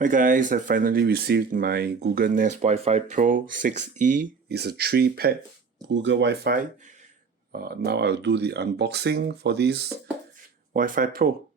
Hi guys, I finally received my Google Nest Wi-Fi Pro 6E. It's a 3-pack Google Wi-Fi. Now I'll do the unboxing for this Wi-Fi Pro.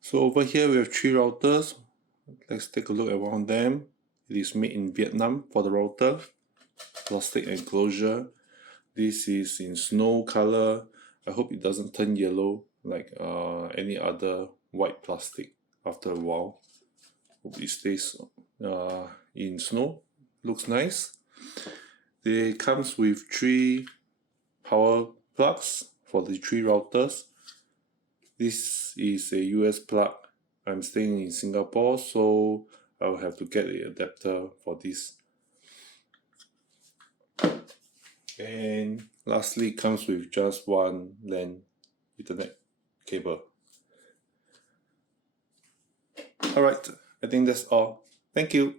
So over here we have 3 routers. Let's take a look at one of them. It is made in Vietnam for the router. Plastic enclosure. This is in snow color. I hope it doesn't turn yellow like any other white plastic after a while. Hope it stays in snow. Looks nice. It comes with 3 power plugs for the 3 routers. This is a US plug. I'm staying in Singapore, so I'll have to get an adapter for this. And lastly, it comes with just one LAN Ethernet cable. Alright, I think that's all. Thank you.